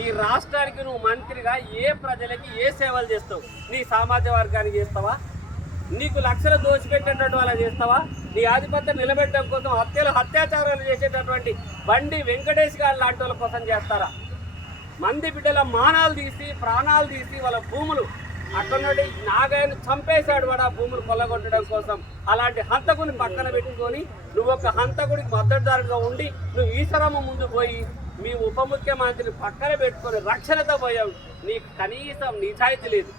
ఈ రాష్ట్రానికి నువ్వు మంత్రిగా ఏ ప్రజలకి ఏ సేవలు చేస్తావు? నీ సామాజిక వర్గానికి చేస్తావా? నీకు లక్షలు దోచిపెట్టేటట్టు అలా చేస్తావా? నీ ఆధిపత్యం నిలబెట్టడం కోసం హత్యలు అత్యాచారాలు చేసేటటువంటి బండి వెంకటేష్ గారు లాంటి వాళ్ళ కోసం చేస్తారా? మంది బిడ్డల మానాలు తీసి ప్రాణాలు తీసి వాళ్ళ భూములు అక్కడ నాగాయను చంపేశాడు వాడు ఆ భూములు కొల్లగొట్టడం కోసం. అలాంటి హంతకుని పక్కన పెట్టుకొని నువ్వు ఒక హంతకుడికి మద్దతుదారుగా ఉండి నువ్వు ఈశ్వరమ్మ ముందు పోయి మీ ఉప ముఖ్యమంత్రిని పక్కన పెట్టుకొని రక్షణతో పోయావు. నీకు కనీసం నిజాయితీ లేదు.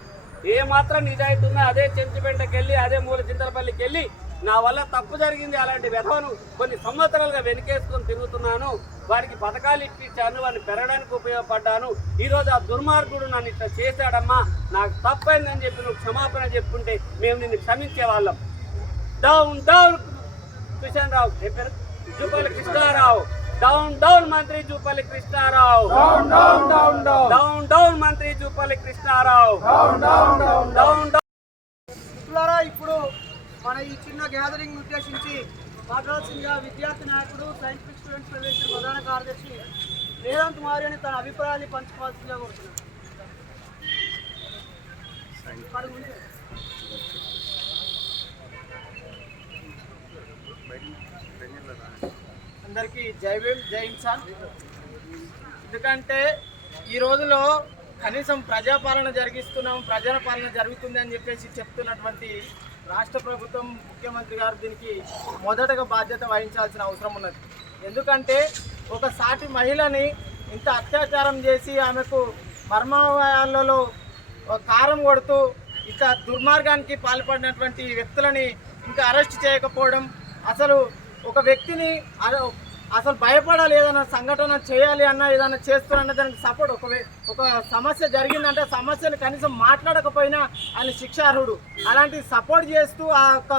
ఏ మాత్రం నిజాయితీ ఉన్నా అదే చెంచుపెంటకి వెళ్ళి అదే మూల చింతలపల్లికి వెళ్ళి నా వల్ల తప్పు జరిగింది అలాంటి వ్యధవను కొన్ని సంవత్సరాలుగా వెనకేసుకొని తిరుగుతున్నాను. వారికి పథకాలు ఇప్పించాను వారిని పెరగడానికి ఉపయోగపడ్డాను. ఈరోజు ఆ దుర్మార్గుడు నన్ను ఇట్లా చేశాడమ్మా. నాకు తప్పైందని చెప్పి నువ్వు క్షమాపణ చెప్పుకుంటే మేము నిన్ను క్షమించే వాళ్ళం. Down down. కిషన్ రావు ఏ కృష్ణారావు. డౌన్ డౌన్ మంత్రి జూపల్లి కృష్ణారావు డౌన్ డౌన్ మంత్రి జూపల్లి కృష్ణారావు డౌన్ డౌన్ మిత్రులారా ఇప్పుడు మన ఈ చిన్న గ్యాదరింగ్ ఉద్దేశించి మాట్లాడాల్సిందిగా విద్యార్థి నాయకుడు సైంటిఫిక్ స్టూడెంట్స్ ఫెడరేషన్ ప్రధాన కార్యదర్శి వేదాంత్ మారి అని తన అభిప్రాయాన్ని పంచుకోవాల్సిందిగా కోరుతున్నాను వారి ముందు. అందరికీ జై భీమ్ జై ఇన్సాన్. ఎందుకంటే ఈ రోజులో కనీసం ప్రజాపాలన జరిగిస్తున్నాం ప్రజల పాలన జరుగుతుంది అని చెప్పేసి చెప్తున్నటువంటి రాష్ట్ర ప్రభుత్వం ముఖ్యమంత్రి గారు దీనికి మొదటగా బాధ్యత వహించాల్సిన అవసరం ఉన్నది. ఎందుకంటే ఒక సాటి మహిళని ఇంత అత్యాచారం చేసి ఆమెకు మర్మాలయాలలో కారం కొడుతూ ఇంత దుర్మార్గానికి పాల్పడినటువంటి వ్యక్తులని ఇంకా అరెస్ట్ చేయకపోవడం అసలు ఒక వ్యక్తిని అర- అసలు భయపడాలి ఏదైనా సంఘటన చేయాలి అన్న ఏదైనా చేస్తున్నా దానికి సపోర్ట్ ఒక ఒక సమస్య జరిగిందంటే సమస్యను కనీసం మాట్లాడకపోయినా ఆయన శిక్షార్హుడు. అలాంటి సపోర్ట్ చేస్తూ ఆ యొక్క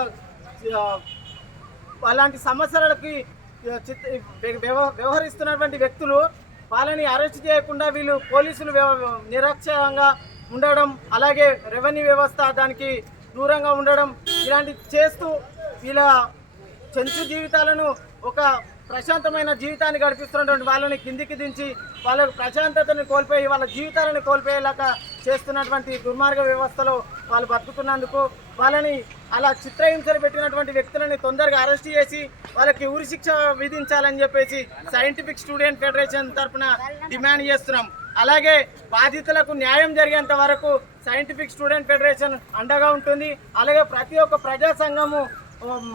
అలాంటి సమస్యలకి వ్యవహరిస్తున్నటువంటి వ్యక్తులు వాళ్ళని అరెస్ట్ చేయకుండా వీళ్ళు పోలీసులు వ్యవ- నిరక్షరంగా ఉండడం అలాగే రెవెన్యూ వ్యవస్థ దానికి దూరంగా ఉండడం ఇలాంటి చేస్తూ ఇలా చెంచు జీవితాలను ఒక ప్రశాంతమైన జీవితాన్ని గడిపిస్తున్నటువంటి వాళ్ళని కిందికి దించి వాళ్ళ ప్రశాంతతను కోల్పోయి వాళ్ళ జీవితాలను కోల్పోయేలాగా చేస్తున్నటువంటి దుర్మార్గ వ్యవస్థలో వాళ్ళు బతుకుతున్నందుకు వాళ్ళని అలా చిత్రహింసలు పెట్టినటువంటి వ్యక్తులని తొందరగా అరెస్ట్ చేసి వాళ్ళకి ఉరి శిక్ష విధించాలని చెప్పేసి సైంటిఫిక్ స్టూడెంట్ ఫెడరేషన్ తరఫున డిమాండ్ చేస్తున్నాం. అలాగే బాధితులకు న్యాయం జరిగేంత వరకు సైంటిఫిక్ స్టూడెంట్ ఫెడరేషన్ అండగా ఉంటుంది. అలాగే ప్రతి ఒక్క ప్రజా సంఘము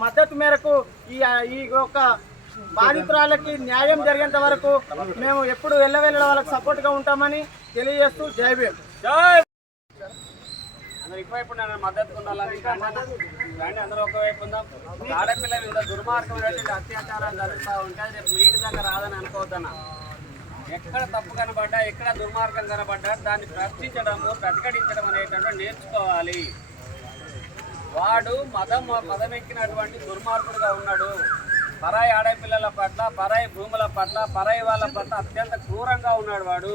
మద్దతు మేరకు ఈ ఈ యొక్క బాధితురాలకి న్యాయం జరిగేంత వరకు మేము ఎప్పుడు వెళ్ళవెళ్ళ వాళ్ళకి సపోర్ట్గా ఉంటామని తెలియజేస్తూ జై భీమ్. జై అందరు ఇటువైపు నన్ను మద్దతు ఉండాలని ఇంకా రండి అందరూ ఒకవైపు ఉందాం. ఆడపిల్ల మీద దుర్మార్గమైనటువంటి అత్యాచారాలు జరుగుతూ ఉంటే అది రేపు మీకు దగ్గర రాదని అనుకోవద్దన్న. ఎక్కడ తప్పు కనబడ్డా ఎక్కడ దుర్మార్గం కనబడ్డా దాన్ని ప్రశ్నించడము ప్రతిఘటించడం అనేటటువంటి నేర్చుకోవాలి. వాడు మదం మదమెక్కినటువంటి దుర్మార్గుడుగా ఉన్నాడు. పరాయి ఆడపిల్లల పట్ల పరాయి భూముల పట్ల పరాయి వాళ్ళ పట్ల అత్యంత క్రూరంగా ఉన్నాడు వాడు.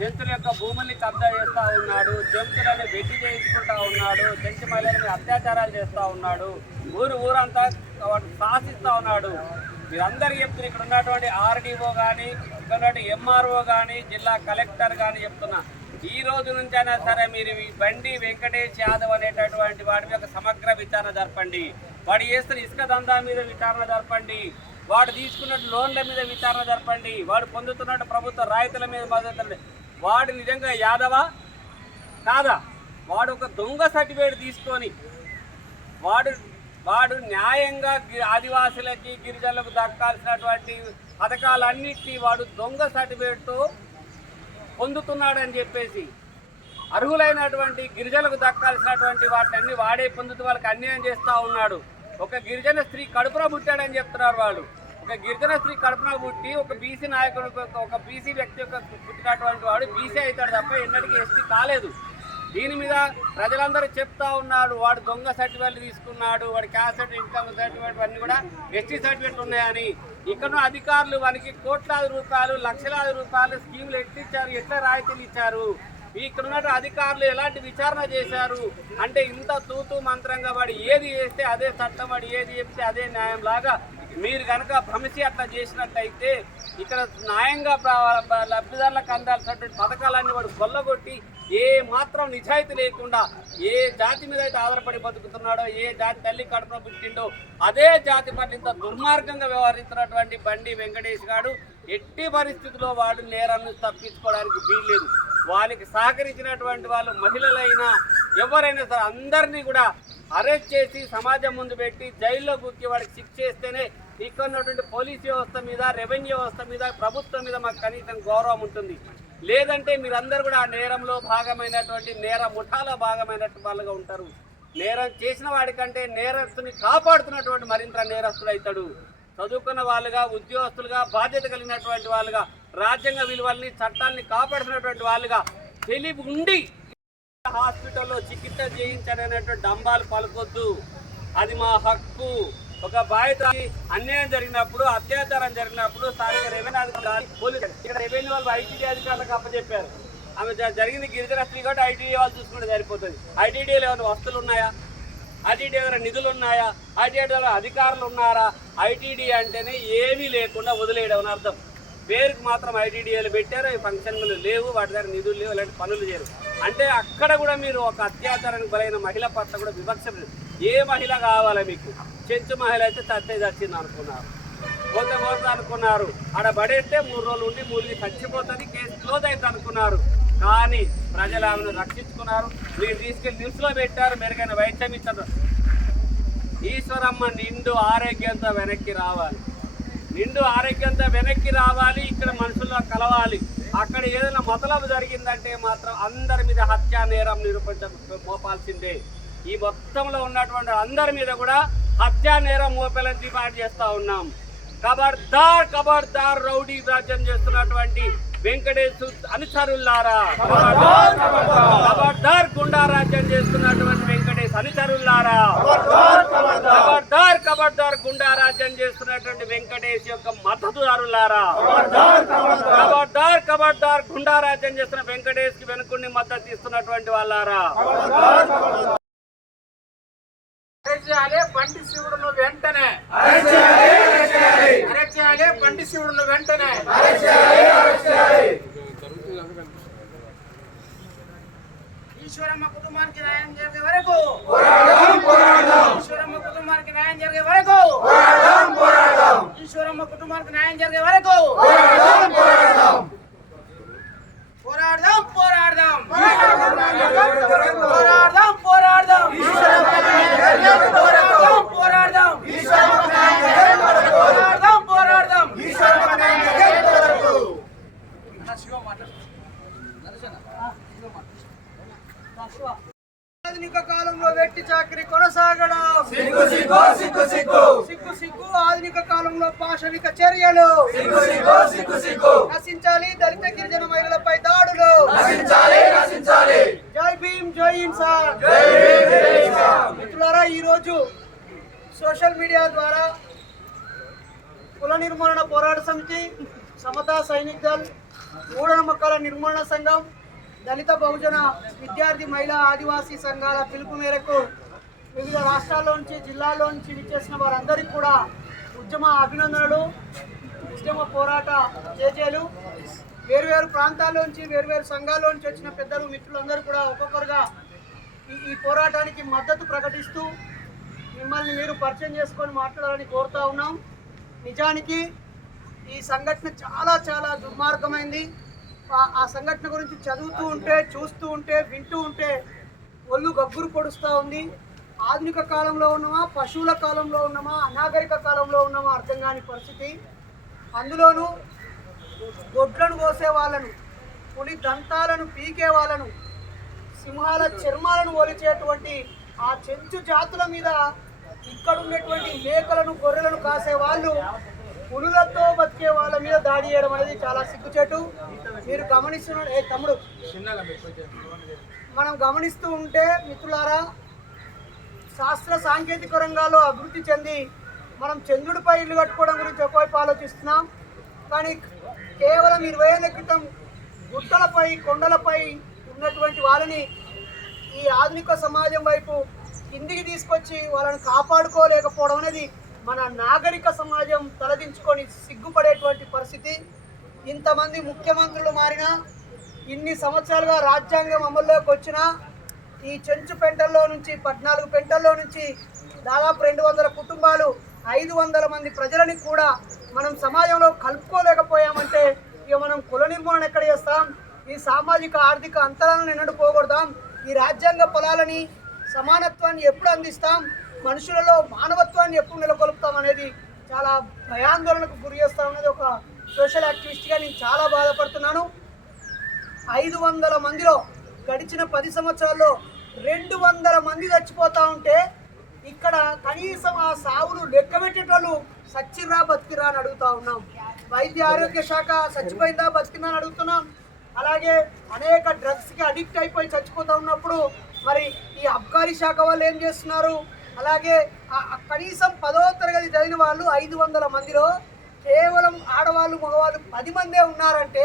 జంతువుల యొక్క భూముల్ని కబ్జా చేస్తూ ఉన్నాడు జంతువులని వెట్టి చేయించుకుంటా ఉన్నాడు జంతు మహిళల అత్యాచారాలు చేస్తూ ఉన్నాడు ఊరు ఊరంతా వాడు శాసిస్తూ ఉన్నాడు. మీరందరికీ చెప్తున్నారు ఇక్కడ ఉన్నటువంటి ఆర్డీఓ కానీ ఇక్కడ ఉన్నటువంటి ఎంఆర్ఓ కానీ జిల్లా కలెక్టర్ కానీ చెప్తున్నా ఈ రోజు నుంచైనా సరే మీరు ఈ బండి వెంకటేష్ యాదవ్ అనేటటువంటి వాడి యొక్క సమగ్ర విచారణ జరపండి. వాడు చేస్తున్న ఇసుక దందా మీద విచారణ జరపండి. వాడు తీసుకున్నట్టు లోన్ల మీద విచారణ జరపండి. వాడు పొందుతున్నట్టు ప్రభుత్వ రాయితీల మీద మద్దతు వాడు నిజంగా యాదవా? కాదా? వాడు ఒక దొంగ సర్టిఫికేట్ తీసుకొని వాడు వాడు న్యాయంగా గి- ఆదివాసులకి గిరిజనులకు దక్కాల్సినటువంటి పథకాలన్నిటినీ వాడు దొంగ సర్టిఫికేట్తో పొందుతున్నాడని చెప్పేసి అర్హులైనటువంటి గిరిజనులకు దక్కాల్సినటువంటి వాటిని వాడే పొందుతూ వాళ్ళకి అన్యాయం చేస్తూ ఉన్నాడు. ఒక గిరిజన స్త్రీ కడుపున పుట్టాడని చెప్తున్నారు వాళ్ళు. ఒక గిరిజన స్త్రీ కడుపున పుట్టి ఒక బీసీ నాయకుడు ఒక- బీసీ వ్యక్తి యొక్క పుట్టినటువంటి వాడు బీసీ అవుతాడు తప్ప ఎన్నటికీ ఎస్టీ కాలేదు. దీని మీద ప్రజలందరూ చెప్తా ఉన్నారు. వాడు దొంగ సర్టిఫికేట్ తీసుకున్నాడు వాడి క్యాసెట్ ఇన్కమ్ సర్టిఫికేట్ అన్నీ కూడా ఎస్టీ సర్టిఫికేట్ ఉన్నాయని. ఇక్కడ అధికారులు వానికి కోట్లాది రూపాయలు లక్షలాది రూపాయలు స్కీములు ఎట్టిచ్చారు ఎట్లా రాయితీలు ఇచ్చారు? ఇక్కడ ఉన్న అధికారులు ఎలాంటి విచారణ చేశారు? అంటే ఇంత తూతు మంత్రంగా వాడు ఏది చేస్తే అదే చట్టం వాడు ఏది చెప్తే అదే న్యాయం లాగా మీరు కనుక భ్రమిసి అట్లా చేసినట్టయితే ఇక్కడ న్యాయంగా ప్ర- లబ్ధిదారులకు అందాల్సినటువంటి పథకాలన్నీ వాడు కొల్లగొట్టి ఏ మాత్రం నిజాయితీ లేకుండా ఏ జాతి మీద అయితే ఆధారపడి బతుకుతున్నాడో ఏ జాతి తల్లి కడుపున పుట్టిండో అదే జాతి పట్ల ఇంత దుర్మార్గంగా వ్యవహరిస్తున్నటువంటి బండి వెంకటేష్ గారు ఎట్టి పరిస్థితుల్లో వాడు నేరాన్ని తప్పించుకోవడానికి వీల్లేదు. వాళ్ళకి సహకరించినటువంటి వాళ్ళు మహిళలైనా ఎవరైనా సరే అందరినీ కూడా అరెస్ట్ చేసి సమాజం ముందు పెట్టి జైల్లో బుక్కి వాడికి శిక్ష చేస్తేనే ఇక్కడ ఉన్నటువంటి పోలీస్ వ్యవస్థ మీద రెవెన్యూ వ్యవస్థ మీద ప్రభుత్వం మీద మాకు కనీసం గౌరవం ఉంటుంది. లేదంటే మీరందరూ కూడా ఆ నేరంలో భాగమైనటువంటి నేర ముఠాలో భాగమైనటువంటి వాళ్ళుగా ఉంటారు. నేరం చేసిన వాడికంటే నేరస్తుని కాపాడుతున్నటువంటి మరింత నేరస్తుడు అవుతాడు చదువుకున్న వాళ్ళుగా ఉద్యోగస్తులుగా బాధ్యత కలిగినటువంటి వాళ్ళుగా రాజ్యాంగ విలువల్ని చట్టాల్ని కాపాడుతున్నటువంటి వాళ్ళుగా తెలివి ఉండి హాస్పిటల్లో చికిత్స చేయించాలనేటువంటి డంబాలు పలకొద్దు. అది మా హక్కు. ఒక బాధిత అన్యాయం జరిగినప్పుడు అత్యాచారం జరిగినప్పుడు స్థానిక రెవెన్యూ అధికారులు పోలీసు ఇక్కడ రెవెన్యూ వాళ్ళు ఐటీడీ అధికారులకు అప్పచెప్పారు. ఆమె జరిగింది గిరిజన స్త్రీ కాబట్టి ఐటీడీ వాళ్ళు చూసుకుంటే సరిపోతుంది. ఐటీడీలో ఏమైనా వస్తువులు ఉన్నాయా? ఐటీడీ ఏమైనా నిధులు ఉన్నాయా? ఐటీడీలో అధికారులు ఉన్నారా? ఐటీడీ అంటేనే ఏమీ లేకుండా వదిలేయడం అని అర్థం. పేరుకు మాత్రం ఐటీడీఏలు పెట్టారు ఈ ఫంక్షన్లు లేవు వాటి దగ్గర నిధులు లేవు ఇలాంటి పనులు చేయరు. అంటే అక్కడ కూడా మీరు ఒక అత్యాచారానికి బలైన మహిళ పట్ల కూడా వివక్ష ఏ మహిళ కావాలి మీకు? చెంచు మహిళ అయితే చచ్చే చచ్చింది అనుకున్నారు. పోతే కొంత అనుకున్నారు. ఆడ పడేస్తే మూడు రోజులు ఉండి మూలిగి చచ్చిపోతుంది కేసు క్లోజ్ అయితే అనుకున్నారు. కానీ ప్రజలు ఆమెను రక్షించుకున్నారు. మీరు తీసుకెళ్ళి నిమ్స్లో పెట్టారు మెరుగైన వైద్యం ఇచ్చారు. ఈశ్వరమ్మ నిండు ఆరోగ్యంతో వెనక్కి రావాలి. నిండు ఆరోగ్యంతో వెనక్కి రావాలి ఇక్కడ మనుషుల్లో కలవాలి. అక్కడ ఏదైనా మతలబు జరిగిందంటే మాత్రం అందరి మీద హత్యా నేరం నిరూపించ మోపాల్సిందే ఈ మొత్తంలో ఉన్నటువంటి అందరి మీద కూడా హత్యా నేరం మోపేలని డిమాండ్ చేస్తా ఉన్నాం. కబర్దార్ కబర్దార్ రౌడీ రాజ్యం చేస్తున్నటువంటి వెంకటేశ్ అనుచరుల్లారా కబర్దార్ గుండా రాజ్యం చేస్తున్నటువంటి వెంకటేశ్ ఖబర్దార్ ఖబర్దార్ గుండారాజ్యం గుండా రాజ్యం చేస్తున్నటువంటి వెంకటేష్ యొక్క మద్దతుదారులారా? ఖబర్దార్ ఖబర్దార్ గుండా రాజ్యం చేస్తున్న వెంకటేష్కి వెనుకుని మద్దతు ఇస్తున్నటువంటి వాళ్ళారా? అరెస్ట్ చేయాలి పండి శివుడును వెంటనే. అరెస్ట్ చేయాలి బండి శివుడును వెంటనే. ఈశ్వరమ్మ కుటుంబానికి న్యాయం జరిగే వరకు. ఈశ్వరమ్మ కుటుంబానికి న్యాయం జరిగే వరకు. ఈశ్వరమ్మ కుటుంబానికి న్యాయం జరిగే వరకు. పోరాడదాం పోరాడదాం. పోరాడదాం పోరాడదాం పోరాడదాం పోరాడదాం పోరాడదాం ఆధునిక కాలంలో వెట్టి చాకరీ కొనసాగడం. సిగ్గు సిగ్గు సిగ్గు సిగ్గు. సిగ్గు సిగ్గు ఆధునిక కాలంలో పాశవిక చర్యలు. సిగ్గు సిగ్గు సిగ్గు సిగ్గు. నశించాలి దళిత గిరిజన మహిళలపై దాడులు. నశించాలి నశించాలి. జై భీమ్ జై ఇన్సాన్ మిత్రులారా ఈ రోజు సోషల్ మీడియా ద్వారా కుల నిర్మూలన పోరాట సమితి సమతా సైనిక్ దళ్ మూఢనమ్మకాల నిర్మూలన సంఘం దళిత బహుజన విద్యార్థి మహిళా ఆదివాసీ సంఘాల పిలుపు మేరకు వివిధ రాష్ట్రాల్లోంచి జిల్లాల్లోంచి విచ్చేసిన వారందరికీ కూడా ఉద్యమ అభినందనలు ఉద్యమ పోరాట చేజేలు. వేరువేరు ప్రాంతాల్లోంచి వేరువేరు సంఘాల్లోంచి వచ్చిన పెద్దలు మిత్రులందరూ కూడా ఒక్కొక్కరుగా ఈ ఈ పోరాటానికి మద్దతు ప్రకటిస్తూ మిమ్మల్ని మీరు పరిచయం చేసుకొని మాట్లాడాలని కోరుతా ఉన్నాం. నిజానికి ఈ సంఘటన చాలా చాలా దుర్మార్గమైంది. ఆ- సంఘటన గురించి చదువుతూ ఉంటే చూస్తూ ఉంటే వింటూ ఉంటే ఒళ్ళు గబ్బురు పొడుస్తూ ఉంది. ఆధునిక కాలంలో ఉన్నామా పశువుల కాలంలో ఉన్నామా అనాగరిక కాలంలో ఉన్నామా అర్థం కాని పరిస్థితి. అందులోనూ గొడ్లను కోసే వాళ్ళను పులి దంతాలను పీకే వాళ్ళను సింహాల చర్మాలను ఒలిచేటువంటి ఆ చెంచు జాతుల మీద ఇక్కడ ఉన్నటువంటి మేకలను గొర్రెలను కాసే వాళ్ళు పులులతో బతికే వాళ్ళ మీద దాడి చేయడం అనేది చాలా సిగ్గుచేటు. మీరు గమనిస్తున్న ఏ తమ్ముడు. మనం గమనిస్తూ ఉంటే మిత్రులారా శాస్త్ర సాంకేతిక రంగాల్లో అభివృద్ధి చెంది మనం చంద్రుడిపై ఇల్లు కట్టుకోవడం గురించి ఒకవైపు ఆలోచిస్తున్నాం. కానీ కేవలం ఇరవై ఏళ్ళ క్రితం గుట్టలపై కొండలపై ఉన్నటువంటి వాళ్ళని ఈ ఆధునిక సమాజం వైపు కిందికి తీసుకొచ్చి వాళ్ళని కాపాడుకోలేకపోవడం అనేది మన నాగరిక సమాజం తలదించుకొని సిగ్గుపడేటువంటి పరిస్థితి. ఇంతమంది ముఖ్యమంత్రులు మారినా ఇన్ని సంవత్సరాలుగా రాజ్యాంగం అమల్లోకి వచ్చినా ఈ చెంచు పెంటల్లో నుంచి పద్నాలుగు పెంటల్లో నుంచి దాదాపు రెండు వందల కుటుంబాలు ఐదు వందల మంది ప్రజలని కూడా మనం సమాజంలో కలుపుకోలేకపోయామంటే ఇక మనం కుల నిర్మూలన ఎక్కడ చేస్తాం? ఈ సామాజిక ఆర్థిక అంతరాలను నిన్నడు పోగొడతాం? ఈ రాజ్యాంగ ఫలాలని సమానత్వాన్ని ఎప్పుడు అందిస్తాం? మనుషులలో మానవత్వాన్ని ఎప్పుడు నెలకొల్పుతాం అనేది చాలా భయాందోళనకు గురి చేస్తాం అనేది ఒక సోషల్ యాక్టివిస్ట్గా నేను చాలా బాధపడుతున్నాను. ఐదు వందల మందిలో గడిచిన పది సంవత్సరాల్లో రెండు వందల మంది చచ్చిపోతూ ఉంటే ఇక్కడ కనీసం ఆ సావులు లెక్క పెట్టేటోళ్ళు సచ్చిర్రా బతికిరా అని అడుగుతా ఉన్నాం. వైద్య ఆరోగ్య శాఖ చచ్చిపోయిందా బతికిందా అని అడుగుతున్నాం. అలాగే అనేక డ్రగ్స్కి అడిక్ట్ అయిపోయి చచ్చిపోతూ ఉన్నప్పుడు మరి ఈ అబ్కారీ శాఖ వాళ్ళు ఏం చేస్తున్నారు? అలాగే కనీసం పదో తరగతి చదివిన వాళ్ళు ఐదు వందల మందిలో కేవలం ఆడవాళ్ళు మగవాళ్ళు పది మందే ఉన్నారంటే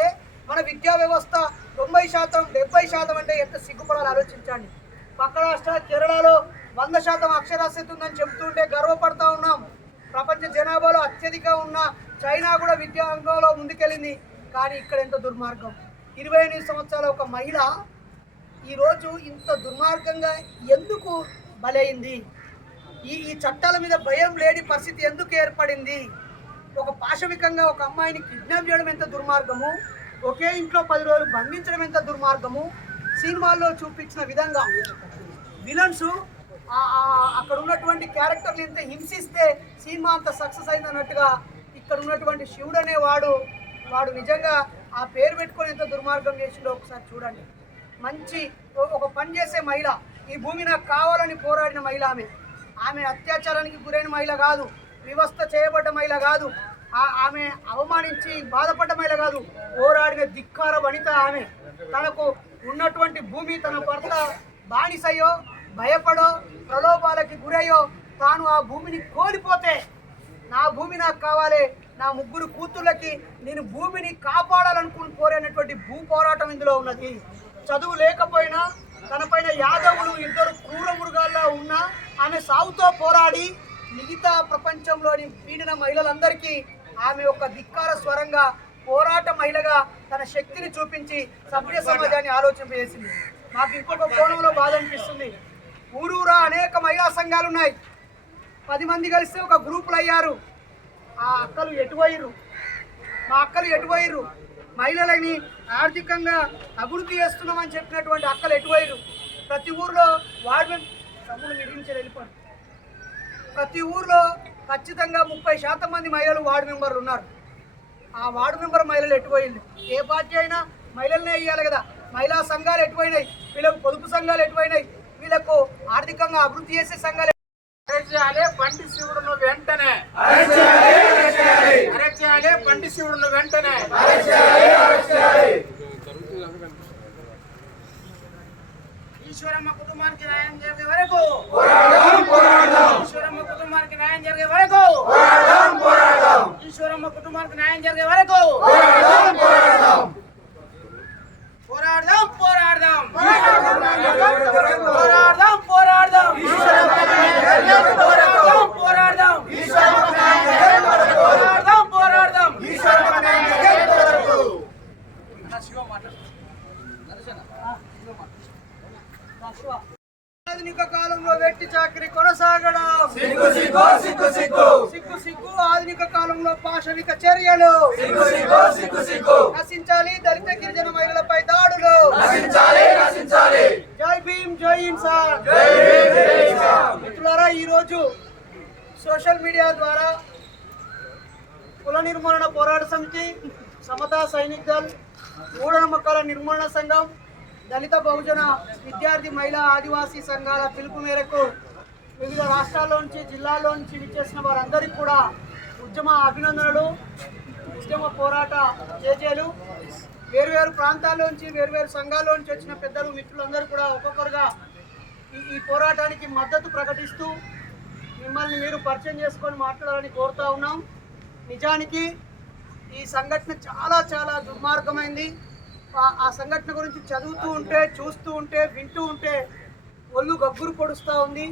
మన విద్యా వ్యవస్థ తొంభై శాతం డెబ్బై శాతం అంటే ఎంత సిగ్గుపడాలి? ఆలోచించండి. పక్క రాష్ట్ర కేరళలో వంద శాతం అక్షరాస్యత ఉందని చెబుతుంటే గర్వపడతా ఉన్నాం. ప్రపంచ జనాభాలో అత్యధిక ఉన్న చైనా కూడా విద్యా రంగంలో ముందుకెళ్ళింది. కానీ ఇక్కడ ఎంత దుర్మార్గం. ఇరవై ఎనిమిది సంవత్సరాల ఒక మహిళ ఈరోజు ఇంత దుర్మార్గంగా ఎందుకు బలైంది? ఈ ఈ చట్టాల మీద భయం లేని పరిస్థితి ఎందుకు ఏర్పడింది? ఒక పాశవికంగా ఒక అమ్మాయిని కిడ్నాప్ చేయడం ఎంత దుర్మార్గము? ఒకే ఇంట్లో పది రోజులు బంధించడం ఎంత దుర్మార్గము? సినిమాల్లో చూపించిన విధంగా విలన్స్ అక్కడ ఉన్నటువంటి క్యారెక్టర్లు ఎంత హింసిస్తే సినిమా అంత సక్సెస్ అయింది అన్నట్టుగా ఇక్కడ ఉన్నటువంటి శివుడు అనేవాడు వాడు నిజంగా ఆ పేరు పెట్టుకొని ఎంత దుర్మార్గం చేసిండో ఒకసారి చూడండి. మంచి ఒక పని చేసే మహిళ ఈ భూమి నాకు కావాలని పోరాడిన మహిళ ఆమె. ఆమె అత్యాచారానికి గురైన మహిళ కాదు వివస్థ చేయబడ్డ మహిళ కాదు ఆమె అవమానించి బాధపడ్డ మహిళ కాదు పోరాడిన ధిక్కార వనిత ఆమె. తనకు ఉన్నటువంటి భూమి తన భర్త బానిసయ్యో భయపడో ప్రలోభాలకి గురయ్యో తాను ఆ భూమిని కోల్పోతే నా భూమి నాకు కావాలి నా ముగ్గురు కూతుళ్ళకి నేను భూమిని కాపాడాలనుకుని కోరేనటువంటి భూ పోరాటం ఇందులో ఉన్నది. చదువు లేకపోయినా తనపైన యాదవులు ఇద్దరు క్రూర మృగాల్లో ఉన్నా ఆమె సావుతో పోరాడి మిగతా ప్రపంచంలోని పీడిన మహిళలందరికీ ఆమె ఒక ధిక్కార స్వరంగా పోరాట మహిళగా తన శక్తిని చూపించి సభ్య సమాజాన్ని ఆలోచింపజేసింది. నాకు ఇంకొక కోణంలో బాధ అనిపిస్తుంది. ఊరూరా అనేక మహిళా సంఘాలు ఉన్నాయి పది మంది కలిస్తే ఒక గ్రూపులు అయ్యారు ఆ అక్కలు ఎటువైరు మా అక్కలు ఎటువైరు మహిళలని ఆర్థికంగా అభివృద్ధి చేస్తున్నామని చెప్పినటువంటి అక్కలు ఎటువైరు? ప్రతి ఊర్లో వార్డు తమ్ముడు మిగిలించి వెళ్ళిపోండి. ప్రతి ఊర్లో ఖచ్చితంగా ముప్పై శాతం మంది మహిళలు వార్డు మెంబర్లు ఉన్నారు. ఆ వార్డు మెంబర్ మహిళలు ఎటుపోయింది ఏ పార్టీ అయినా మహిళలనే వేయాలి కదా. మహిళా సంఘాలు ఎటుపోయినాయి వీళ్ళకు పొదుపు సంఘాలు ఎటుపోయినాయి వీళ్ళకు ఆర్థికంగా అభివృద్ధి చేసే సంఘాలు చేయాలి బండి శివుడును వెంటనే. అరెస్ట్ బండి శివుడును వెంటనే. ఈశ్వరమ్మ కుటుంబానికి న్యాయం జరిగే వరకు. ఈశ్వరమ్మ కుటుంబానికి న్యాయం జరిగే వరకు. ఈశ్వరమ్మ కుటుంబానికి న్యాయం జరిగే వరకు. పోరాడదాం పోరాడదాం. పోరాడదాం పోరాడదాం. పోరాడదాం పోరాడదాం. ఆధునిక కాలంలో వెట్టి చాకరీ కొనసాగడం. సిగ్గు సిగ్గు సిగ్గు సిగ్గు. సిగ్గు సిగ్గు ఆధునిక కాలంలో పాశవిక చర్యలు. సిగ్గు సిగ్గు సిగ్గు సిగ్గు. నశించాలి దళిత గిరిజన మహిళలపై దాడులు. నశించాలి నశించాలి. జై భీమ్ జై ఇన్సాన్ మిత్రులారా ఈరోజు సోషల్ మీడియా ద్వారా కుల నిర్మూలన పోరాట సమితి సమతా సైనిక్ దళ్ మూఢనమ్మకాల నిర్మూలన సంఘం దళిత బహుజన విద్యార్థి మహిళా ఆదివాసీ సంఘాల పిలుపు మేరకు వివిధ రాష్ట్రాల్లో నుంచి జిల్లాల్లో నుంచి విచ్చేసిన వారందరికీ కూడా ఉద్యమ అభినందనలు ఉద్యమ పోరాట చేజేలు. వేరువేరు ప్రాంతాల్లోంచి వేరువేరు సంఘాల్లోంచి వచ్చిన పెద్దలు మిత్రులందరూ కూడా ఒక్కొక్కరుగా ఈ ఈ పోరాటానికి మద్దతు ప్రకటిస్తూ మిమ్మల్ని మీరు పరిచయం చేసుకొని మాట్లాడాలని కోరుతా ఉన్నాం. నిజానికి ఈ సంఘటన చాలా చాలా దుర్మార్గమైంది. ఆ- సంఘటన గురించి చదువుతూ ఉంటే చూస్తూ ఉంటే వింటూ ఉంటే ఒళ్ళు గబ్బురు పొడుస్తూ ఉంది.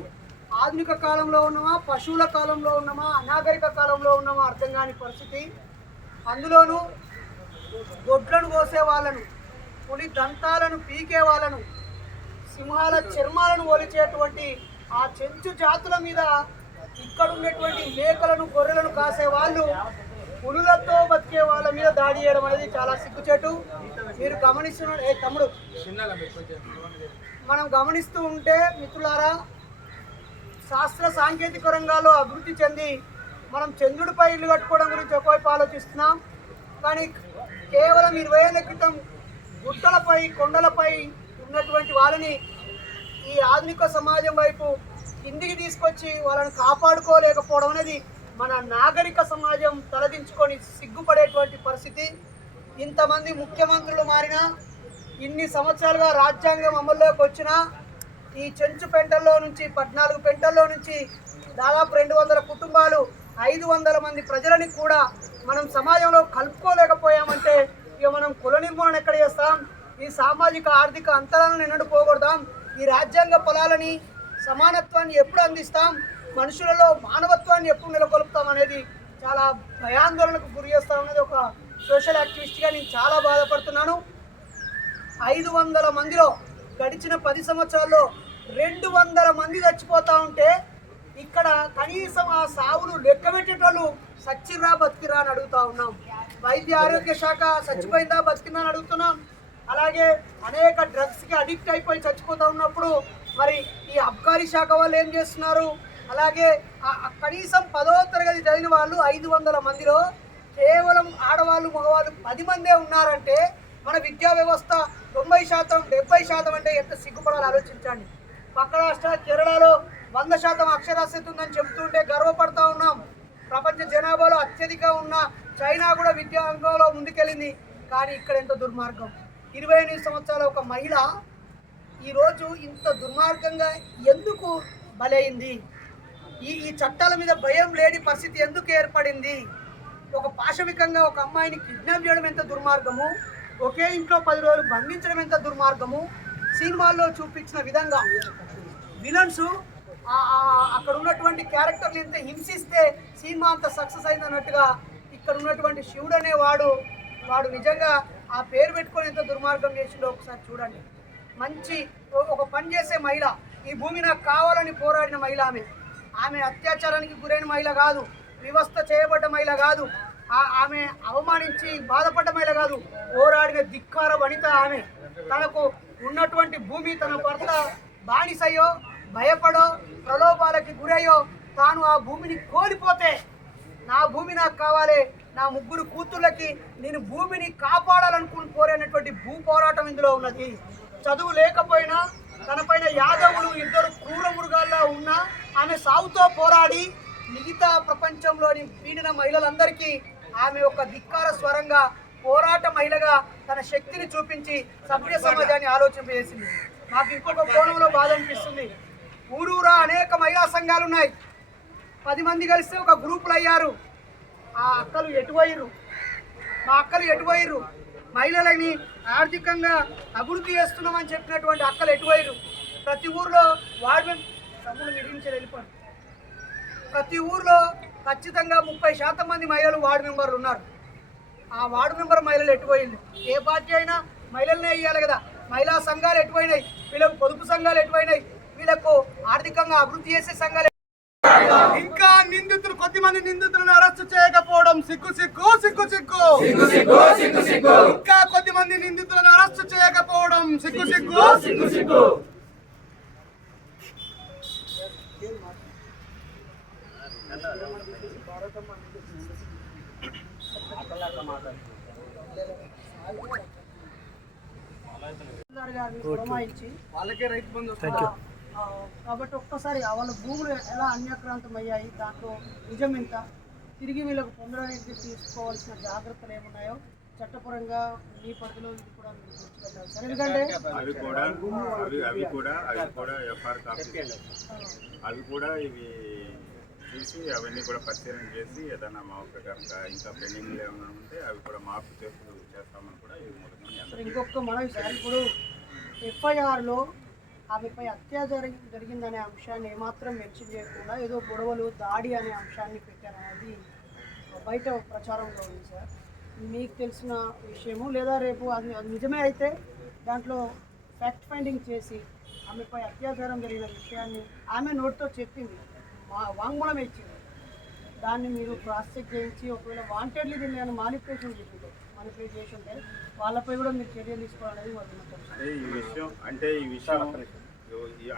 ఆధునిక కాలంలో ఉన్నామా పశువుల కాలంలో ఉన్నామా అనాగరిక కాలంలో ఉన్నామా అర్థం కాని పరిస్థితి. అందులోనూ గొడ్లను కోసే వాళ్ళను పులి దంతాలను పీకే వాళ్ళను సింహాల చర్మాలను ఒలిచేటువంటి ఆ చెంచు జాతుల మీద ఇక్కడ ఉన్నటువంటి మేకలను గొర్రెలను కాసే వాళ్ళు పులులతో బతికే వాళ్ళ మీద దాడి చేయడం అనేది చాలా సిగ్గుచేటు. మీరు గమనిస్తున్న ఏ తమ్ముడు. మనం గమనిస్తూ ఉంటే మిత్రులారా శాస్త్ర సాంకేతిక రంగాల్లో అభివృద్ధి చెంది మనం చంద్రుడిపై ఇల్లు కట్టుకోవడం గురించి ఒకవైపు ఆలోచిస్తున్నాం. కానీ కేవలం ఇరవై ఏళ్ళ క్రితం గుట్టలపై కొండలపై ఉన్నటువంటి వాళ్ళని ఈ ఆధునిక సమాజం వైపు కిందికి తీసుకొచ్చి వాళ్ళని కాపాడుకోలేకపోవడం అనేది మన నాగరిక సమాజం తలదించుకొని సిగ్గుపడేటువంటి పరిస్థితి. ఇంతమంది ముఖ్యమంత్రులు మారినా ఇన్ని సంవత్సరాలుగా రాజ్యాంగం అమల్లోకి వచ్చినా ఈ చెంచు పెంటల్లో నుంచి పద్నాలుగు పెంటల్లో నుంచి దాదాపు రెండు వందల కుటుంబాలు ఐదు వందల మంది ప్రజలని కూడా మనం సమాజంలో కలుపుకోలేకపోయామంటే ఇక మనం కుల నిర్మూలన ఎక్కడ చేస్తాం? ఈ సామాజిక ఆర్థిక అంతరాలను నిన్నడు పోగొడదాం. ఈ రాజ్యాంగ ఫలాలని సమానత్వాన్ని ఎప్పుడు అందిస్తాం? మనుషులలో మానవత్వాన్ని ఎప్పుడు నెలకొల్పుతాం అనేది చాలా భయాందోళనకు గురి చేస్తాం అనేది ఒక సోషల్ యాక్టివిస్ట్గా నేను చాలా బాధపడుతున్నాను. ఐదు వందల మందిలో గడిచిన పది సంవత్సరాల్లో రెండు వందల మంది చచ్చిపోతూ ఉంటే ఇక్కడ కనీసం ఆ సావులు లెక్క పెట్టేటోళ్ళు సచ్చిరా బతికిరా అని అడుగుతా ఉన్నాం. వైద్య ఆరోగ్య శాఖ చచ్చిపోయిందా బతికిందా అని అడుగుతున్నాం. అలాగే అనేక డ్రగ్స్కి అడిక్ట్ అయిపోయి చచ్చిపోతా ఉన్నప్పుడు మరి ఈ అబ్కారీ శాఖ వాళ్ళు ఏం చేస్తున్నారు? అలాగే కనీసం పదో తరగతి చదివిన వాళ్ళు ఐదు వందల మందిలో కేవలం ఆడవాళ్ళు మగవాళ్ళు పది మందే ఉన్నారంటే మన విద్యా వ్యవస్థ తొంభై శాతం డెబ్బై శాతం అంటే ఎంత సిగ్గుపడాలి? ఆలోచించండి. పక్క రాష్ట్ర కేరళలో వంద శాతం అక్షరాస్యత ఉందని చెబుతుంటే గర్వపడతా ఉన్నాం. ప్రపంచ జనాభాలో అత్యధిక ఉన్న చైనా కూడా విద్యా రంగంలో ముందుకెళ్ళింది. కానీ ఇక్కడ ఎంత దుర్మార్గం. ఇరవై ఎనిమిది సంవత్సరాల ఒక మహిళ ఈరోజు ఇంత దుర్మార్గంగా ఎందుకు బలైంది? ఈ ఈ చట్టాల మీద భయం లేని పరిస్థితి ఎందుకు ఏర్పడింది? ఒక పాశవికంగా ఒక అమ్మాయిని కిడ్నాప్ చేయడం ఎంత దుర్మార్గము? ఒకే ఇంట్లో పది రోజులు బంధించడం ఎంత దుర్మార్గము? సినిమాల్లో చూపించిన విధంగా విలన్స్ అక్కడ ఉన్నటువంటి క్యారెక్టర్లు ఎంత హింసిస్తే సినిమా అంత సక్సెస్ అయింది అన్నట్టుగా ఇక్కడ ఉన్నటువంటి శివుడు అనేవాడు వాడు నిజంగా ఆ పేరు పెట్టుకొని ఎంత దుర్మార్గం చేసిండో ఒకసారి చూడండి. మంచి ఒక పని చేసే మహిళ ఈ భూమి నాకు కావాలని పోరాడిన మహిళ ఆమె. ఆమె అత్యాచారానికి గురైన మహిళ కాదు వివస్థ చేయబడ్డ మహిళ కాదు ఆమె అవమానించి బాధపడ్డ మహిళ కాదు పోరాడిన ధిక్కార వనిత ఆమె. తనకు ఉన్నటువంటి భూమి తన భర్త బానిసయ్యో భయపడో ప్రలోభాలకి గురయ్యో తాను ఆ భూమిని కోల్పోతే నా భూమి నాకు కావాలి నా ముగ్గురు కూతుర్లకి నేను భూమిని కాపాడాలనుకుని కోరేనటువంటి భూ పోరాటం ఇందులో ఉన్నది. చదువు లేకపోయినా తనపైన యాదవులు ఇద్దరు క్రూర మృగాల్లో ఉన్న ఆమె సాగుతో పోరాడి మిగతా ప్రపంచంలోని పీడిన మహిళలందరికీ ఆమె ఒక ధిక్కార స్వరంగా పోరాట మహిళగా తన శక్తిని చూపించి సభ్య సమాజాన్ని ఆలోచింపజేసింది. నాకు ఇంకొక కోణంలో బాధ అనిపిస్తుంది. ఊరూరా అనేక మహిళా సంఘాలు ఉన్నాయి. పది మంది కలిస్తే ఒక గ్రూపులు అయ్యారు ఆ అక్కలు ఎటువైరు మా అక్కలు ఎటువైరు మహిళలని ఆర్థికంగా అభివృద్ధి చేస్తున్నామని చెప్పినటువంటి అక్కలు ఎటువైరు? ప్రతి ఊర్లో వార్డు మెం- తమ్ముడు వెళ్ళిపోండి ప్రతి ఊర్లో ఖచ్చితంగా ముప్పై శాతం మంది మహిళలు వార్డు మెంబర్లు ఉన్నారు. ఆ వార్డు మెంబర్ మహిళలు ఎటుపోయింది ఏ పార్టీ అయినా మహిళలనే వేయాలి కదా. మహిళా సంఘాలు ఎటుపోయినాయి వీళ్ళకు పొదుపు సంఘాలు ఎటుపోయినాయి వీళ్ళకు ఆర్థికంగా అభివృద్ధి చేసే సంఘాలు ఇంకా నిందితులు కొద్దిమంది నిందితులను అరెస్ట్ చేయకపోవడం సిగ్గు సిగ్గు సిగ్గు సిగ్గు. సిగ్గు సిగ్గు ఇంకా కొద్దిమంది నిందితులను అరెస్ట్ చేయకపోవడం సిగ్గు సిగ్గు. సిగ్గు సిగ్గు వాళ్ళకే రైతు బంధు కాబట్టి ఒక్కసారి వాళ్ళ భూములు ఎలా అన్యాక్రాంతం అయ్యాయి దాంట్లో నిజం ఎంత? తిరిగి వీళ్ళకు పొందడానికి తీసుకోవాల్సిన జాగ్రత్తలు ఏమున్నాయో చట్టపరంగా మీ పరిధిలో ఇది కూడా మీరు సార్. ఎందుకంటే అవి కూడా అవి అవి కూడా అవి కూడా ఎఫ్ఆర్ కాపీస్ అవి కూడా ఇవి చూసి అవన్నీ కూడా పరిశీలన చేసి ఏదైనా మా ప్రకారంగా ఇంకా పెండింగ్ ఏమైనా ఉంటే అవి కూడా చేస్తూ చేస్తామని కూడా ఈ మూలంగా ఇంకొక మనవి సార్ ఇప్పుడు ఎఫ్ఐఆర్లో ఆమెపై అత్యాచారం జరిగిందనే అంశాన్ని ఏమాత్రం మెన్షన్ చేయకుండా ఏదో గొడవలు దాడి అనే అంశాన్ని పెట్టారనేది బయట ప్రచారంలో ఉంది సార్. మీకు తెలిసిన విషయము లేదా రేపు అది అది నిజమే అయితే దాంట్లో ఫ్యాక్ట్ ఫైండింగ్ చేసి ఆమెపై అత్యాచారం జరిగిన విషయాన్ని ఆమె నోటితో చెప్పింది. మా వాంగ్మూలం ఇచ్చింది. దాన్ని మీరు క్రాస్ చెక్ చేయించి ఒకవేళ వాంటెడ్లీ దీన్ని ఏమైనా మానిపులేషన్ చేసింది మానిపులేట్ చేసి ఉంటే వాళ్ళపై కూడా మీరు చర్యలు తీసుకోవాలనేది అంటే ఈ విషయం అంటే ఈ విషయం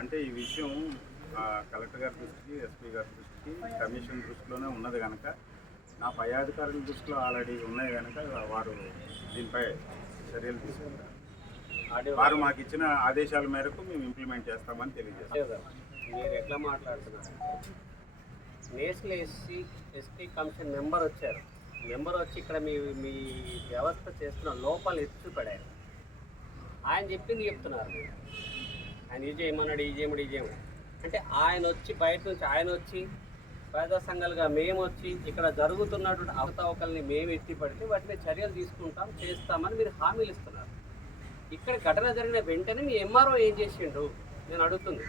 అంటే ఈ విషయం కలెక్టర్ గారి దృష్టికి ఎస్పీ గారి దృష్టికి కమిషన్ దృష్టిలోనే ఉన్నది కనుక నా పై అధికారుల దృష్టిలో ఆల్రెడీ ఉన్నాయి కనుక వారు దీనిపై చర్యలు తీసుకుంటారు. వారు మాకు ఇచ్చిన ఆదేశాల మేరకు మేము ఇంప్లిమెంట్ చేస్తామని తెలియజేస్తాం. మీరు ఎట్లా మాట్లాడుతున్నారు? National SC ST commission member వచ్చారు. మెంబర్ వచ్చి ఇక్కడ మీ మీ వ్యవస్థ చేస్తున్న లోపాలు ఎత్తుపడారు ఆయన చెప్పింది చెప్తున్నారు. ఆయన ఇది చేయమన్నాడు ఇది చేయమడు చేయమడు అంటే ఆయన వచ్చి బయట నుంచి ఆయన వచ్చి ప్రజా సంఘాలుగా మేము వచ్చి ఇక్కడ జరుగుతున్నటువంటి అవతావకల్ని మేము ఎత్తి పడితే వాటిని చర్యలు తీసుకుంటాం చేస్తామని మీరు హామీలు ఇస్తున్నారు. ఇక్కడ ఘటన జరిగిన వెంటనే మీ ఎంఆర్ఓ ఏం చేసిండు నేను అడుగుతుంది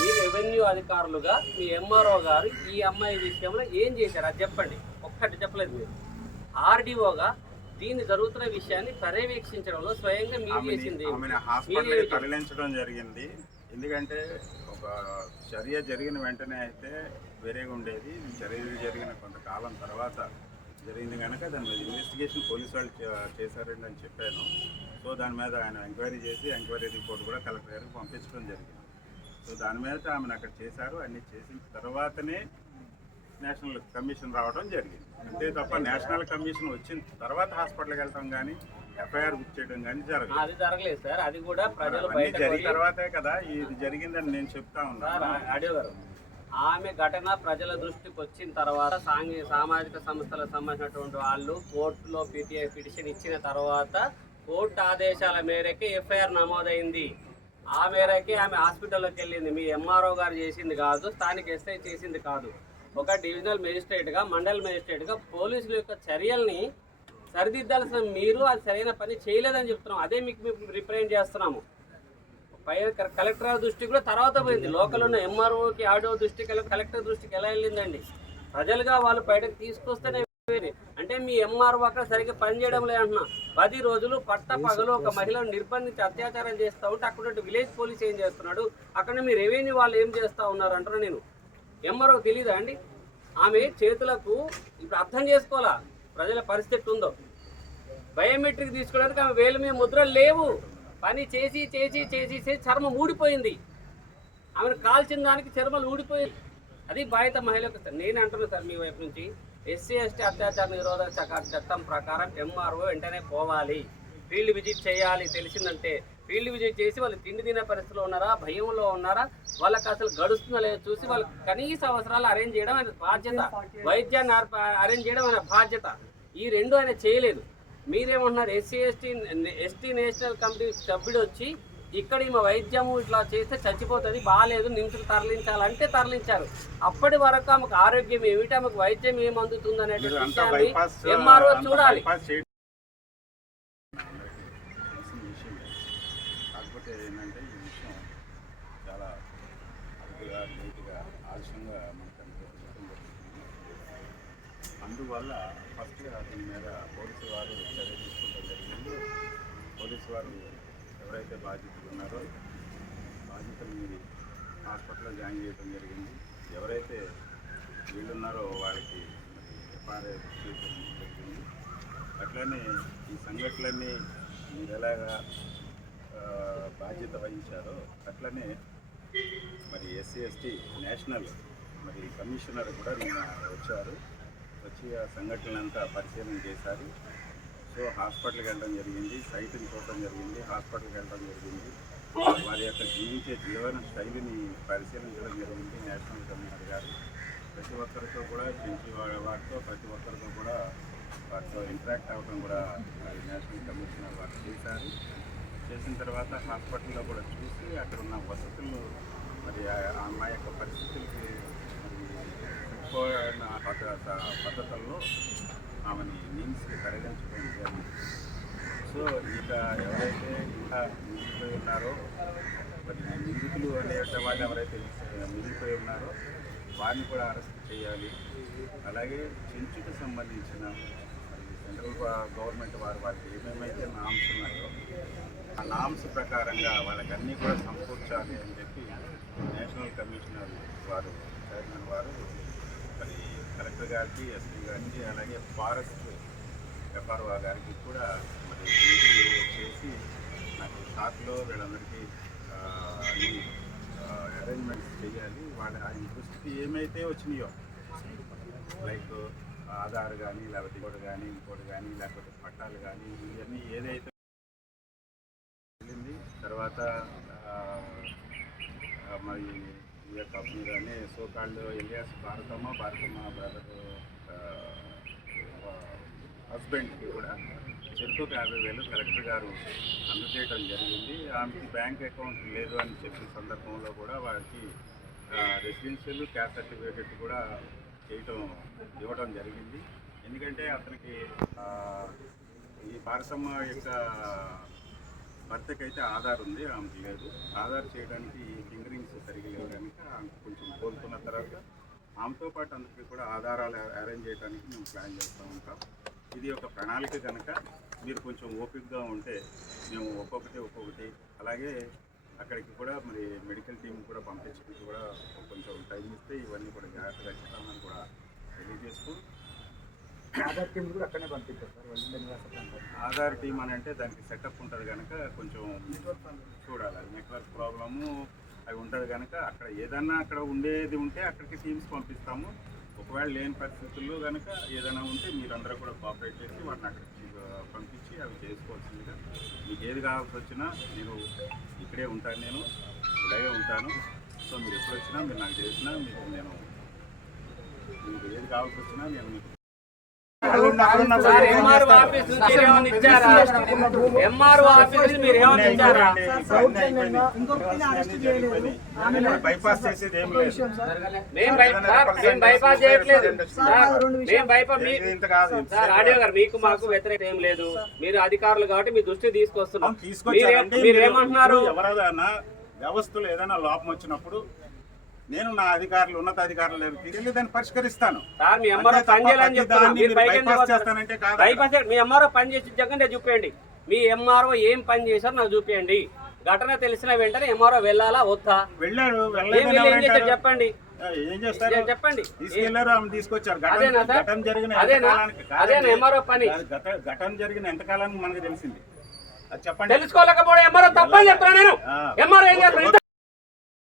మీ రెవెన్యూ అధికారులుగా మీ ఎంఆర్ఓ గారు ఈ అమ్మాయి విషయంలో ఏం చేశారు? అది చెప్పండి. ఒక్కటి చెప్పలేదు మీరు. ఆర్డీఓగా దీన్ని జరుగుతున్న విషయాన్ని పర్యవేక్షించడంలో స్వయంగా మీరు చేసింది చేశారు. తరలించడం జరిగింది. ఎందుకంటే ఒక చర్య జరిగిన వెంటనే అయితే వేరేగా ఉండేది. చర్య జరిగిన కొంతకాలం తర్వాత జరిగింది కనుక దాని మీద ఇన్వెస్టిగేషన్ పోలీసు వాళ్ళు చేశారండి అని చెప్పాను. సో దాని మీద ఆయన ఎంక్వైరీ చేసి ఎంక్వైరీ రిపోర్ట్ కూడా కలెక్టర్ గారికి పంపించడం జరిగింది. సో దాని మీద ఆమెను అక్కడ చేశారు. అన్ని చేసిన తర్వాతనే నేషనల్ కమిషన్ రావడం జరిగింది. అంతే తప్ప నేషనల్ కమిషన్ వచ్చిన తర్వాత హాస్పిటల్కి వెళ్ళడం కానీ ఎఫ్ఐఆర్ బుక్ చేయడం కానీ జరగదు అది జరగలేదు సార్. అది కూడా ప్రజలు జరిగిన తర్వాతే కదా ఇది జరిగిందని నేను చెప్తా ఉన్నాను ఆమె ఘటన ప్రజల దృష్టికి వచ్చిన తర్వాత సాంఘిక సామాజిక సంస్థలకు సంబంధించినటువంటి వాళ్ళు కోర్టులో పిటిఐ పిటిషన్ ఇచ్చిన తర్వాత కోర్టు ఆదేశాల మేరకే ఎఫ్ఐఆర్ నమోదైంది. ఆ మేరకే ఆమె హాస్పిటల్లోకి వెళ్ళింది. మీ ఎంఆర్ఓ గారు చేసింది కాదు స్థానిక ఎస్ఐ చేసింది కాదు. ఒక డివిజనల్ మేజిస్ట్రేట్గా మండల్ మేజిస్ట్రేట్గా పోలీసుల యొక్క చర్యల్ని సరిదిద్దాల్సిన మీరు అది సరైన పని చేయలేదని చెప్తున్నాం. అదే మీకు మేము రిప్రజెంట్ చేస్తున్నాము. పై కలెక్టర్ దృష్టి కూడా తర్వాత పోయింది. లోకల్ ఉన్న ఎంఆర్ఓకి ఆడో దృష్టికి వెళ్ళి కలెక్టర్ దృష్టికి ఎలా వెళ్ళిందండి? ప్రజలుగా వాళ్ళు బయటకు తీసుకొస్తేనే అంటే మీ ఎంఆర్ఓ అక్కడ సరిగ్గా పనిచేయడం లేదంటున్నా పది రోజులు పట్ట పగలు ఒక మహిళను నిర్బంధించి అత్యాచారం చేస్తూ ఉంటే అక్కడ విలేజ్ పోలీస్ ఏం చేస్తున్నాడు? అక్కడ మీ రెవెన్యూ వాళ్ళు ఏం చేస్తూ ఉన్నారు అంటున్నా నేను. ఎంఆర్ఓ తెలియదా అండి? ఆమె చేతులకు ఇప్పుడు అర్థం చేసుకోవాలా? ప్రజల పరిస్థితి ఉందో? బయోమెట్రిక్ తీసుకోవడానికి ఆమె వేలు మీద ముద్రలు లేవు. పని చేసి చేసి చేసి చేసి చర్మం ఊడిపోయింది. ఆమెను కాల్చిన దానికి చర్మలు ఊడిపోయింది అది బాధిత మహిళకు నేను అంటున్నాను సార్ మీ వైపు నుంచి. ఎస్సీ ఎస్టీ అత్యాచార నిరోధక చట్టం ప్రకారం ఎంఆర్ఓ వెంటనే పోవాలి. ఫీల్డ్ విజిట్ చేయాలి. తెలిసిందంటే ఫీల్డ్ విజిట్ చేసి వాళ్ళు తిండి తినే పరిస్థితిలో ఉన్నారా భయంలో ఉన్నారా వాళ్ళకి అసలు గడుస్తుందో లేదో చూసి వాళ్ళకి కనీస అవసరాలు అరేంజ్ చేయడం ఆయన బాధ్యత. వైద్యాన్ని అరేంజ్ చేయడం ఆయన బాధ్యత. ఈ రెండు ఆయన చేయలేదు. మీరేమంటున్నారు? SC ST ST national committee సభ్యుడు వచ్చి ఇక్కడ ఈమె వైద్యము ఇట్లా చేస్తే చచ్చిపోతుంది బాగాలేదు నించులు తరలించాలంటే తరలించారు. అప్పటి వరకు ఆమెకు ఆరోగ్యం ఏమిటి? ఆమెకు వైద్యం ఏమి అందుతుంది మీరు అనేటువంటి విషయాన్ని ఎంఆర్ఓ చూడాలి. కాకపోతే ఏంటంటే ఈ విషయం చాలా అరుదుగా లేటుగా ఆలస్యంగా మనకు అనిపించడం జరుగుతుంది. అందువల్ల ఫస్ట్గా దీని మీద పోలీసు వారు చర్య తీసుకోవడం జరిగింది. పోలీసు వారు ఎవరైతే బాధితులు ఉన్నారో బాధితుల్ని హాస్పిటల్లో జాయిన్ చేయడం జరిగింది. ఎవరైతే వీళ్ళున్నారో వాళ్ళకి ఎఫ్ఆర్ఐ చేయడం జరిగింది. అట్లనే ఈ సంఘటనలన్నీ మీరు ఎలాగా బాధ్యత వహించారో. అట్లనే మరి ఎస్సీ ఎస్టీ నేషనల్ మరి కమిషనర్ కూడా నిన్న వచ్చారు. వచ్చి ఆ సంఘటనలంతా పరిశీలన చేశారు. సో హాస్పిటల్కి వెళ్ళడం జరిగింది సైట్ని చూడటం జరిగింది హాస్పిటల్కి వెళ్ళడం జరిగింది. వారి యొక్క జీవించే జీవన శైలిని పరిశీలించడం జరిగింది నేషనల్ కమిషనర్ గారు. ప్రతి ఒక్కరితో కూడా పెంచి వారితో ప్రతి ఒక్కరితో కూడా వారితో ఇంటరాక్ట్ అవ్వడం కూడా మరి నేషనల్ కమిషనర్ వారు చేశారు. చేసిన తర్వాత హాస్పిటల్లో కూడా చూసి అక్కడ ఉన్న వసతులు మరి ఆ అమ్మాయి యొక్క పరిస్థితులకి మరి పద్ధతుల్లో ఆమెని నిమ్స్కి తరలించడం జరిగింది. సో ఇక ఎవరైతే ఇంకా మిగిలిపోయి ఉన్నారో మరి నిందితులు అనే వాళ్ళు ఎవరైతే మిగిలిపోయి ఉన్నారో వారిని కూడా అరెస్ట్ చేయాలి. అలాగే చెంచుకు సంబంధించిన సెంట్రల్ గవర్నమెంట్ వారు వారికి ఏమేమైతే నామ్స్ ఉన్నాయో నామ్స్ ప్రకారంగా వాళ్ళకి అన్నీ కూడా సమకూర్చాలి అని చెప్పి నేషనల్ కమిషనర్ వారు చైర్మన్ వారు మరి కలెక్టర్ గారికి ఎస్పీ గారికి అలాగే ఫారెస్ట్ ఎఫ్ఆర్ఓ గారికి కూడా మరి చేసి నాకు షార్ట్లో వీళ్ళందరికీ అన్ని అరేంజ్మెంట్స్ చేయాలి. వాళ్ళ ఆయన దృష్టికి ఏమైతే వచ్చినాయో లైక్ ఆధార్ కానీ లేకపోతే ఇంకోటి కానీ ఇంకోటి కానీ లేకపోతే పట్టాలు కానీ ఇవన్నీ ఏదైతే తర్వాత మరి ఈ యొక్క అభ్యుదాన్ని so called alias Bharatamma Bharatamma brother హస్బెండ్కి కూడా చెరుకు యాభై వేలు కలెక్టర్ గారు అందజేయడం జరిగింది. ఆమెకి బ్యాంక్ అకౌంట్ లేదు అని చెప్పిన సందర్భంలో కూడా వారికి రెసిడెన్షియల్ క్యాస్ట్ సర్టిఫికేట్ కూడా చేయటం ఇవ్వడం జరిగింది. ఎందుకంటే అతనికి ఈ భారతమ్మ యొక్క భర్తకి అయితే ఆధార్ ఉంది ఆమెకి లేదు. ఆధార్ చేయడానికి ఫింగరింగ్స్ సరిగ్గా లేవు కనుక ఆమె కొంచెం కోలుకున్న తర్వాత ఆమెతో పాటు అందరికీ కూడా ఆధారాలు అరేంజ్ చేయడానికి మేము ప్లాన్ చేస్తూ ఉంటాం. ఇది ఒక ప్రణాళిక కనుక మీరు కొంచెం ఓపికగా ఉంటే మేము ఒక్కొక్కటి ఒక్కొక్కటి అలాగే అక్కడికి కూడా మరి మెడికల్ టీం కూడా పంపించడానికి కూడా కొంచెం టైం ఇస్తే ఇవన్నీ కూడా జాగ్రత్తగా చేస్తామని కూడా తెలియజేస్తూ ఆధార్ టీం కూడా అక్కడనే పంపించారు సార్ నివాస ప్రాంతానికి. ఆధార్ టీం అని అంటే దానికి సెటప్ ఉంటుంది కనుక కొంచెం చూడాలి. అది నెట్వర్క్ ప్రాబ్లము అవి ఉంటుంది కనుక అక్కడ ఏదన్నా అక్కడ ఉండేది ఉంటే అక్కడికి టీమ్స్ పంపిస్తాము. ఒకవేళ లేని పరిస్థితుల్లో కనుక ఏదైనా ఉంటే మీరందరూ కూడా కోఆపరేట్ చేసి వాటిని అక్కడికి పంపించి అవి చేసుకోవాల్సిందిగా మీకు ఏది కావాల్సి వచ్చినా నేను ఇక్కడే ఉంటాను నేను ఇలాగే ఉంటాను. సో మీరు ఎప్పుడు వచ్చినా మీరు నాకు చేసినా మీకు నేను మీకు ఏది కావాల్సి వచ్చినా నేను మీకు ఎంఆర్ఓ ఆఫీస్ నుంచి ఏమైనా ఇచ్చారా ఎంఆర్ఓ ఆఫీస్ నుంచి మీరు ఏమైనా ఇచ్చారా ఇంకొకటి అరెస్ట్ చేయలేదు బైపాస్ చేసేది ఏం లేదు మేము బై- సార్, మేము బైపాస్ చేయట్లేదు సార్ మేము బైపాస్ మీ ఇది ఇంత కాదు ఇంత సార్ ఆడియో గారు మీకు మాకు వ్యతిరేకత ఏం లేదు మీరు అధికారులు కాబట్టి మీ దృష్టికి తీసుకొస్తున్నాం అవును, తీసుకొచ్చారండి. మీరే- ఏమంటున్నారు ఎవరైనా వ్యవస్థలో ఏదైనా లోపం వచ్చినప్పుడు నేను నా అధికారులు ఉన్నత అధికారులు వెళ్ళి దాన్ని పరిష్కరిస్తాను. సార్ మీ ఎంఆర్ఓ పని చేసి మీ ఏం పని చేశారో నాకు చూపించండి ఘటన తెలిసిన వెంటనే ఎంఆర్ఓ వెళ్ళాలా వద్దా? వెళ్ళాడు? చెప్పండి. చెప్పండి? తీసుకొచ్చారు. ఘటన- జరిగిన. ఎంఆర్ఓ పని? ఘటన ఎంతకాలానికి మనకు తెలిసింది? చెప్పండి. తెలుసుకోలేకపోవడం ఎంఆర్ఓ తప్పని చెప్తున్నా నేను. ఎంఆర్ఓ ఏం చేస్తారు?